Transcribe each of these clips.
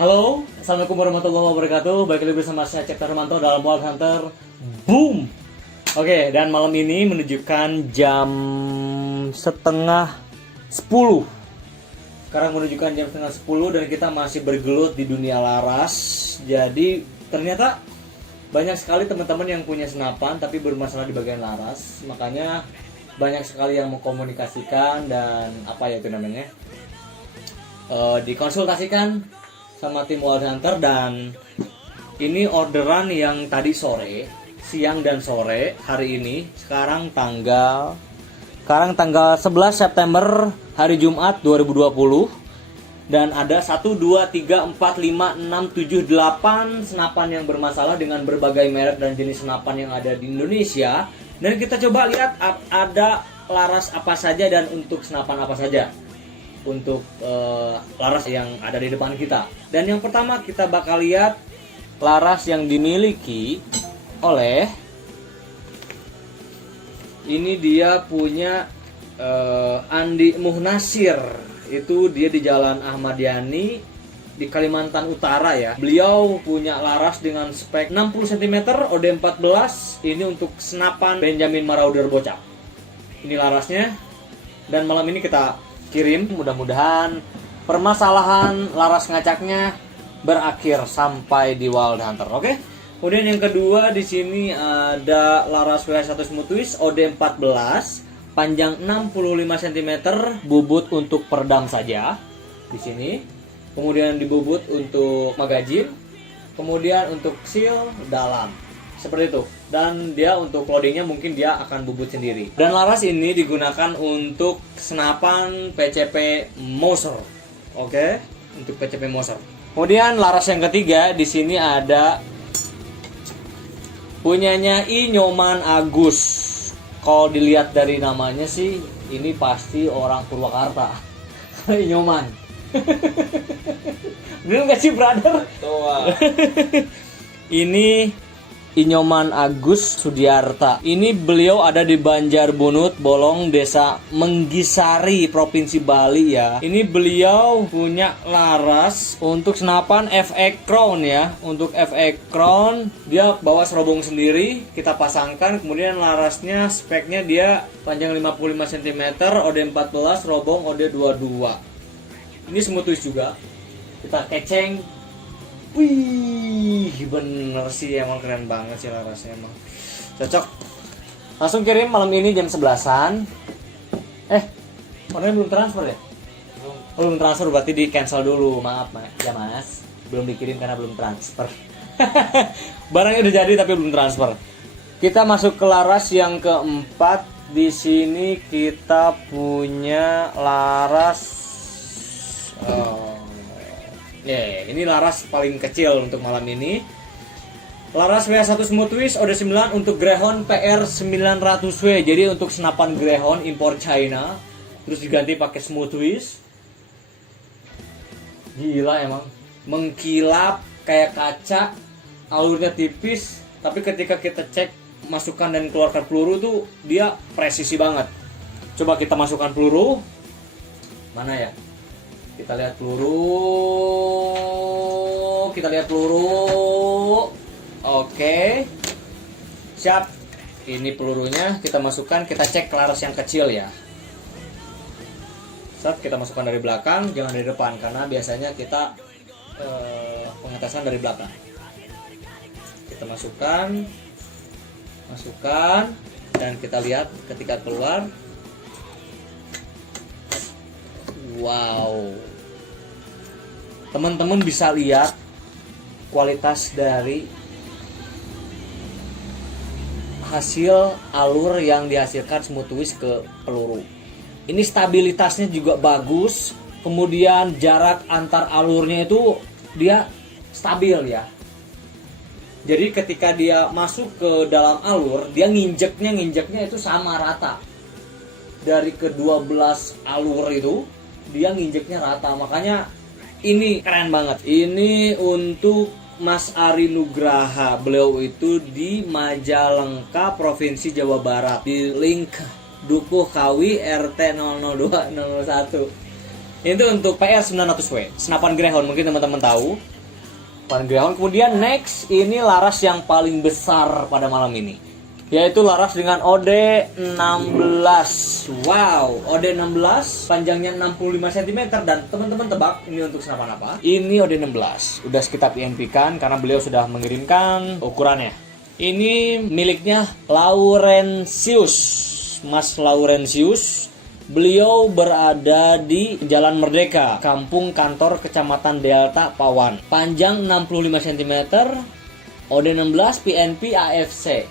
Halo, Assalamualaikum warahmatullahi wabarakatuh. Balik lagi bersama saya Cipta Hermanto dalam Wild Hunter. Boom. Oke, dan malam ini menunjukkan jam setengah 10. Sekarang menunjukkan jam setengah 10 dan kita masih bergelut di dunia laras. Jadi ternyata banyak sekali teman-teman yang punya senapan tapi bermasalah di bagian laras. Makanya banyak sekali yang mengkomunikasikan dan apa ya itu namanya, dikonsultasikan sama tim Wild Hunter. Dan ini orderan yang tadi sore, siang dan sore hari ini. Sekarang tanggal 11 September hari Jumat 2020. Dan ada 1, 2, 3, 4, 5, 6, 7, 8 senapan yang bermasalah dengan berbagai merek dan jenis senapan yang ada di Indonesia. Dan kita coba lihat ada laras apa saja dan untuk senapan apa saja untuk laras yang ada di depan kita. Dan yang pertama kita bakal lihat laras yang dimiliki oleh, ini dia punya Andi Muhnasir. Itu dia di Jalan Ahmad Yani di Kalimantan Utara ya. Beliau punya laras dengan spek 60 cm OD14. Ini untuk senapan Benjamin Marauder bocah. Ini larasnya. Dan malam ini kita kirim, mudah-mudahan permasalahan laras ngacaknya berakhir sampai di Wild Hunter. Oke. Kemudian yang kedua di sini ada laras WH1 Smooth Twist OD14, panjang 65 cm, bubut untuk peredam saja di sini. Kemudian dibubut untuk magazin, kemudian untuk seal dalam. Seperti itu. Dan dia untuk loadingnya mungkin dia akan bubut sendiri. Dan laras ini digunakan untuk senapan PCP Moser. Oke, untuk PCP Moser. Kemudian laras yang ketiga di sini ada punyanya I Nyoman Agus. Kalau dilihat dari namanya sih ini pasti orang Purwakarta. I Nyoman. Bener gak sih brother? Ini Inyoman Agus Sudiarta. Ini beliau ada di Banjarbunut, Bolong, Desa Menggisari, Provinsi Bali ya. Ini beliau punya laras untuk senapan FE Crown ya. Untuk FE Crown dia bawa serobong sendiri, kita pasangkan. Kemudian larasnya speknya dia panjang 55 cm, OD14, robong OD22. Ini smooth twist juga. Kita keceng. Wih, bener sih, emang keren banget sih larasnya, emang cocok. Langsung kirim malam ini jam 11-an. Orangnya belum transfer ya? Belum transfer, berarti di cancel dulu. Maaf ya mas, belum dikirim karena belum transfer. Barangnya udah jadi tapi belum transfer. Kita masuk ke laras yang keempat. Di sini kita punya laras ini laras paling kecil untuk malam ini. Laras WH1 Smooth Twist OD9 untuk Greyhound PR900W. Jadi untuk senapan Greyhound impor China, terus diganti pakai Smooth Twist. Gila emang, mengkilap kayak kaca, alurnya tipis, tapi ketika kita cek masukkan dan keluarkan peluru tuh dia presisi banget. Coba kita masukkan peluru. Mana ya? Kita lihat peluru. Oke. Siap. Ini pelurunya kita masukkan, kita cek ke laras yang kecil ya. Saat kita masukkan dari belakang, jangan dari depan karena biasanya kita pengetesan dari belakang. Kita masukkan dan kita lihat ketika keluar. Wow. Teman-teman bisa lihat kualitas dari hasil alur yang dihasilkan Smooth Twist ke peluru. Ini stabilitasnya juga bagus. Kemudian jarak antar alurnya itu dia stabil ya. Jadi ketika dia masuk ke dalam alur, dia nginjeknya itu sama rata. Dari ke-12 alur itu dia nginjeknya rata. Makanya ini keren banget. Ini untuk Mas Ari Nugraha. Beliau itu di Majalengka, Provinsi Jawa Barat. Di link Dukuh Kawi RT 00201. Itu untuk PS 900W, senapan Greyhound, mungkin teman-teman tahu. Senapan Greyhound. Kemudian next, ini laras yang paling besar pada malam ini, yaitu laras dengan OD16. Wow, OD16 panjangnya 65 cm, dan teman-teman tebak ini untuk senapan apa? Ini OD16. Udah kita PNP-kan karena beliau sudah mengirimkan ukurannya. Ini miliknya Laurentius, Mas Laurentius. Beliau berada di Jalan Merdeka, Kampung Kantor, Kecamatan Delta, Pawan. Panjang 65 cm, OD16 PNP AFC,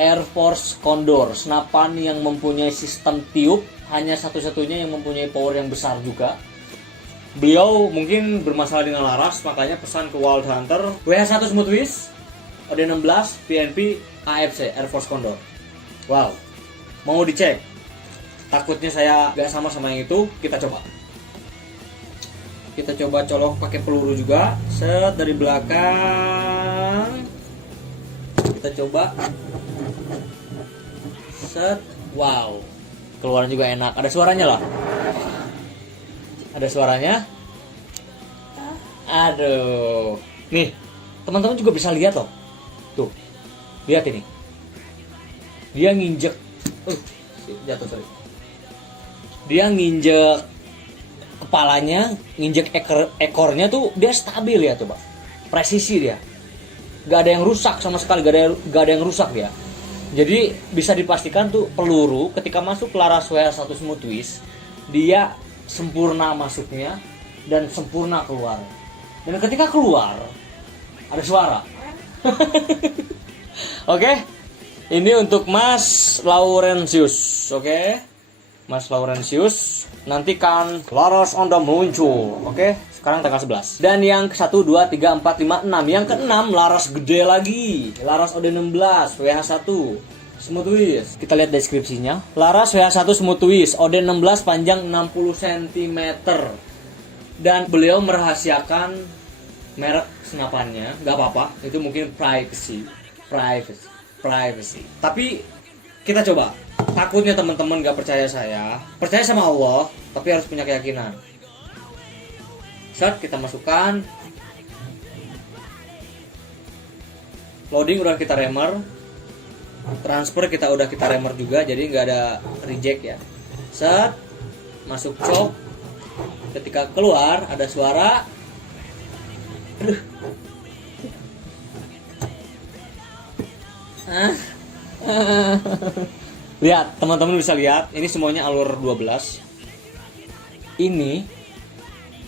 Air Force Condor. Senapan yang mempunyai sistem tiup, hanya satu-satunya yang mempunyai power yang besar juga. Beliau mungkin bermasalah dengan laras, makanya pesan ke Wild Hunter WH1 Smoothwiz, OD16 PNP AFC, Air Force Condor. Wow, mau dicek? Takutnya saya gak sama yang itu. Kita coba colok pakai peluru juga. Set dari belakang. Kita coba. Set. Wow, keluaran juga enak. Ada suaranya lah. Ada suaranya. Aduh. Nih, teman-teman juga bisa lihat loh. Tuh, lihat ini. Dia nginjek. Jatuh, sorry. Dia nginjek kepalanya, nginjek ekornya tuh dia stabil ya, coba. Presisi dia. Gak ada yang rusak sama sekali, gak ada yang rusak dia. Jadi bisa dipastikan tuh peluru ketika masuk laras WH1 Smoothwiz, dia sempurna masuknya dan sempurna keluar. Dan ketika keluar ada suara. Oke. Ini untuk Mas Laurentius, oke? Mas Laurentius, nantikan laras Anda muncul. Oke, sekarang tanggal 11. Dan yang ke-1, 2, 3, 4, 5, 6. Yang ke-6 laras gede lagi. Laras OD16 WH1 Smoothwiz. Kita lihat deskripsinya. Laras WH1 Smoothwiz OD16 panjang 60 cm. Dan beliau merahasiakan merek senapannya. Gak apa-apa, itu mungkin privacy. Tapi kita coba. Takutnya teman-teman gak percaya saya. Percaya sama Allah, tapi harus punya keyakinan. Set, kita masukkan. Loading udah kita remer. Transfer kita udah kita remer juga, jadi gak ada reject ya. Set, masuk cok. Ketika keluar ada suara. Aduh. Lihat, teman-teman bisa lihat, ini semuanya alur 12. Ini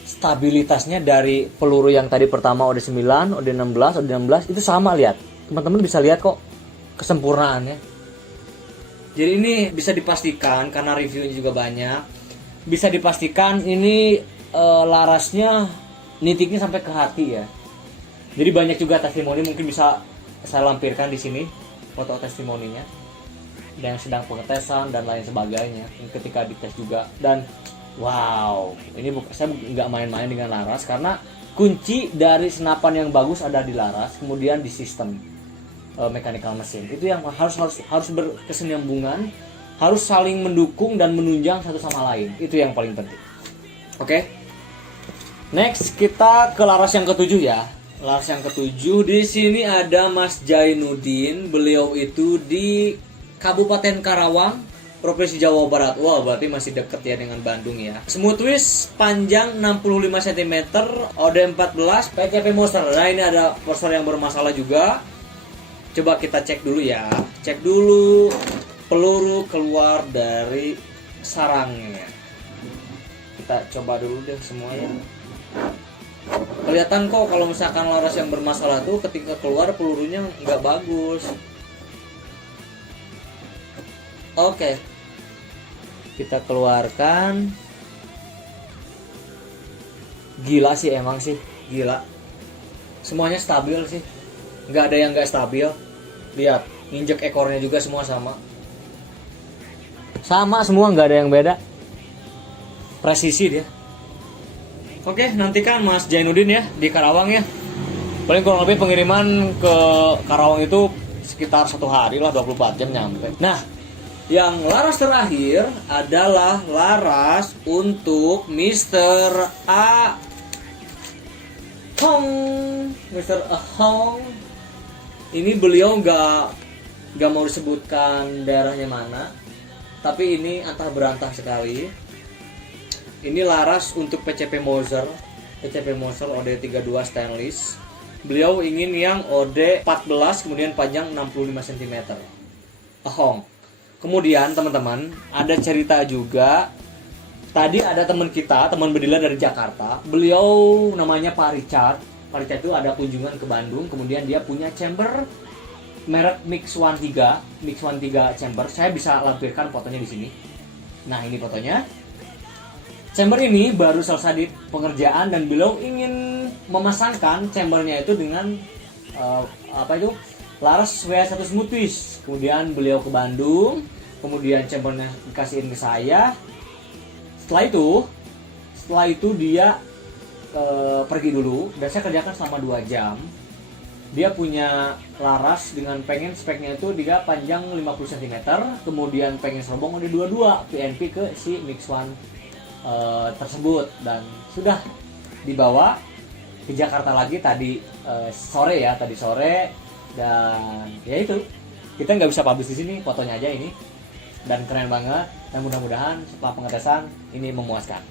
stabilitasnya dari peluru yang tadi pertama OD9, OD16 itu sama, lihat. Teman-teman bisa lihat kok kesempurnaannya. Jadi ini bisa dipastikan karena reviewnya juga banyak. Bisa dipastikan ini larasnya nitiknya sampai ke hati ya. Jadi banyak juga testimoni, mungkin bisa saya lampirkan di sini foto testimoninya. Dan sedang pengetesan dan lain sebagainya ketika dites juga. Dan wow, ini saya nggak main-main dengan laras, karena kunci dari senapan yang bagus ada di laras, kemudian di sistem mechanical mesin. Itu yang harus berkesinambungan, harus saling mendukung dan menunjang satu sama lain. Itu yang paling penting. Oke. Next kita ke laras yang ke-7 ya. Laras yang ke-7 di sini ada Mas Jainuddin. Beliau itu di Kabupaten Karawang, Provinsi Jawa Barat. Wow, berarti masih deket ya dengan Bandung ya. Smoothwiz panjang 65 cm, OD14 PCP monster. Nah, ini ada monster yang bermasalah juga. Coba kita cek dulu ya. Cek dulu peluru keluar dari sarangnya. Kita coba dulu deh semuanya. Kelihatan kok kalau misalkan laras yang bermasalah tuh ketika keluar pelurunya nggak bagus. Oke, kita keluarkan. Gila sih, emang sih gila. Semuanya stabil sih, nggak ada yang nggak stabil. Lihat, nginjek ekornya juga semua sama semua, nggak ada yang beda. Presisi dia. Oke, nantikan Mas Jainuddin ya di Karawang ya. Paling kurang lebih pengiriman ke Karawang itu sekitar 1 hari lah, 24 jam nyampe. Nah, Yang laras terakhir adalah laras untuk Mr. A Hong. Mr. A Hong. Ini beliau nggak mau disebutkan daerahnya mana, tapi ini antah berantah sekali. Ini laras untuk PCP Moser OD32 stainless. Beliau ingin yang OD14 kemudian panjang 65 cm. Ahong. Kemudian teman-teman, ada cerita juga. Tadi ada teman bedila dari Jakarta. Beliau namanya Pak Richard. Pak Richard itu ada kunjungan ke Bandung, kemudian dia punya chamber merek Mix 13 chamber. Saya bisa lampirkan fotonya di sini. Nah, ini fotonya. Chamber ini baru selesai di pengerjaan dan beliau ingin memasangkan chambernya itu dengan laras W1 smooth twist. Kemudian beliau ke Bandung, kemudian chambernya dikasihin ke saya. Setelah itu dia pergi dulu dan saya kerjakan selama 2 jam. Dia punya laras dengan pengen speknya itu dia panjang 50 cm, kemudian pengen serobong udah 22 PNP ke si Mix One tersebut, dan sudah dibawa ke Jakarta lagi tadi sore, dan ya itu kita nggak bisa publish di sini, fotonya aja ini, dan keren banget, dan mudah-mudahan setelah pengetesan ini memuaskan.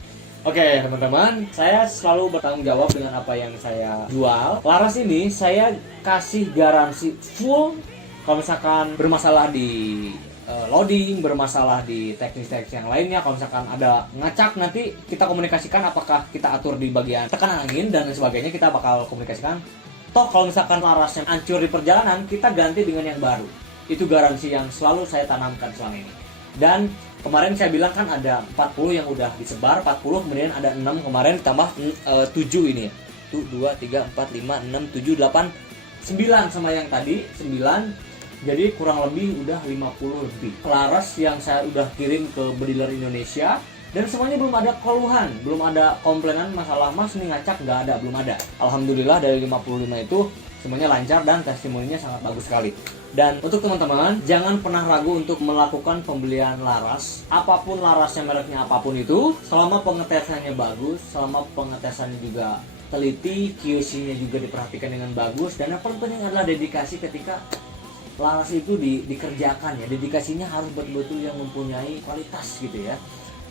Oke teman-teman, saya selalu bertanggung jawab dengan apa yang saya jual. Laras ini saya kasih garansi full. Kalau misalkan bermasalah di loading, bermasalah di teknis-teknis yang lainnya, kalau misalkan ada ngacak, nanti kita komunikasikan apakah kita atur di bagian tekanan angin dan sebagainya, kita bakal komunikasikan. Toh kalau misalkan larasnya hancur di perjalanan, kita ganti dengan yang baru. Itu garansi yang selalu saya tanamkan selama ini. Dan kemarin saya bilang kan ada 40 yang udah disebar, 40 kemudian ada 6 kemarin ditambah 7 ini ya. 1, 2, 3, 4, 5, 6, 7, 8, 9 sama yang tadi 9. Jadi kurang lebih udah 50 lebih laras yang saya udah kirim ke bediler Indonesia, dan semuanya belum ada keluhan, belum ada komplainan masalah mas nih ngacak, nggak ada, belum ada. Alhamdulillah dari 55 itu semuanya lancar dan testimoninya sangat bagus sekali. Dan untuk teman-teman, jangan pernah ragu untuk melakukan pembelian laras, apapun larasnya, mereknya apapun itu, selama pengetesannya bagus, selama pengetesannya juga teliti, QC-nya juga diperhatikan dengan bagus, dan yang paling penting adalah dedikasi ketika laras itu dikerjakan ya. Dedikasinya harus betul-betul yang mempunyai kualitas gitu ya.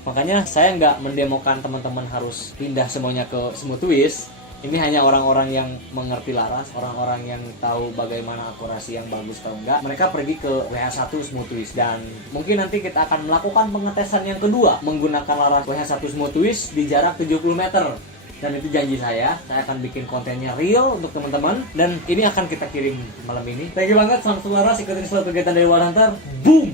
Makanya saya nggak mendemokan teman-teman harus pindah semuanya ke smooth twist. Ini hanya orang-orang yang mengerti laras, orang-orang yang tahu bagaimana akurasi yang bagus atau enggak. Mereka pergi ke WH1 smooth twist, dan mungkin nanti kita akan melakukan pengetesan yang kedua menggunakan laras WH1 smooth twist di jarak 70 meter. Dan itu janji saya akan bikin kontennya real untuk teman-teman, dan ini akan kita kirim malam ini. Thank you banget, selamat laras, ikutin selalu kegiatan dari Wild Hunter. Boom!